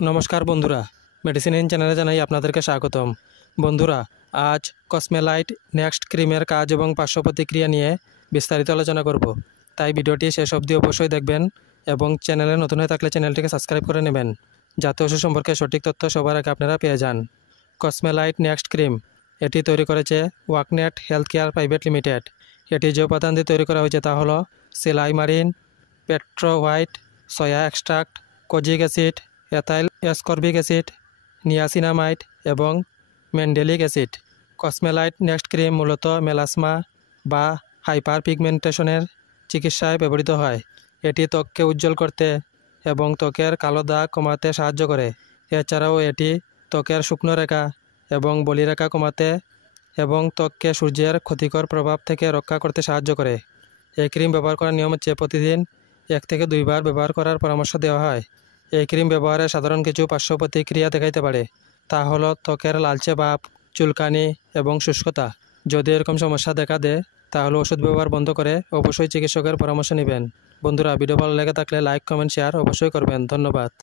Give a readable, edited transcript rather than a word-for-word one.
নমস্কার বন্ধুরা, medicine in চ্যানেলে জানাই আপনাদেরকে স্বাগতম। বন্ধুরা, আজ কসমেলাইট নেক্সট ক্রিমের কাজ এবং পার্শ্ব প্রতিক্রিয়া নিয়ে বিস্তারিত আলোচনা করব। তাই ভিডিওটি শেষ অবধি অবশ্যই দেখবেন এবং চ্যানেলে নতুন হয়ে থাকলে চ্যানেলটিকে সাবস্ক্রাইব করে নেবেন, যাতে ওষুধ সম্পর্কে সঠিক তথ্য সবার আগে আপনারা পেয়ে যান। কসমেলাইট নেক্সট ক্রিম এটি তৈরি করেছে Walknet health care private limited. এটি যে উপাদান দিয়ে তৈরি করা হয়েছে তা হলো silymarin, petro white, soya extract, kojic acid, ethyl ascorbic acid, niacinamide এবং mandelic acid. Cosmelite next cream মূলত মেলাসমা বা হাইপার পিগমেন্টেশনের চিকিৎসায় ব্যবহৃত হয়। এটি ত্বককে উজ্জ্বল করতে এবং ত্বকের কালো দাগ কমাতে সাহায্য করে। এছাড়াও এটি ত্বকের শুকনো রেখা এবং বলিরেখা কমাতে এবং ত্বককে সূর্যের ক্ষতিকর প্রভাব থেকে রক্ষা করতে সাহায্য করে। এই ক্রিম ব্যবহার করার নিয়ম হচ্ছে প্রতিদিন 1 থেকে 2 বার ব্যবহার করার পরামর্শ দেওয়া হয়। এই ক্রিম ব্যবহারে সাধারণ কিছু পার্শ্ব প্রতিক্রিয়া দেখাইতে পারে, তা হলো ত্বকের লালচে ভাব, চুলকানি এবং শুষ্কতা। যদি এরকম সমস্যা দেখা দেয় তাহলে ওষুধ ব্যবহার বন্ধ করে অবশ্যই চিকিৎসকের পরামর্শ নেবেন। বন্ধুরা, ভিডিও ভালো লেগে থাকলে লাইক, কমেন্ট, শেয়ার অবশ্যই করবেন। ধন্যবাদ।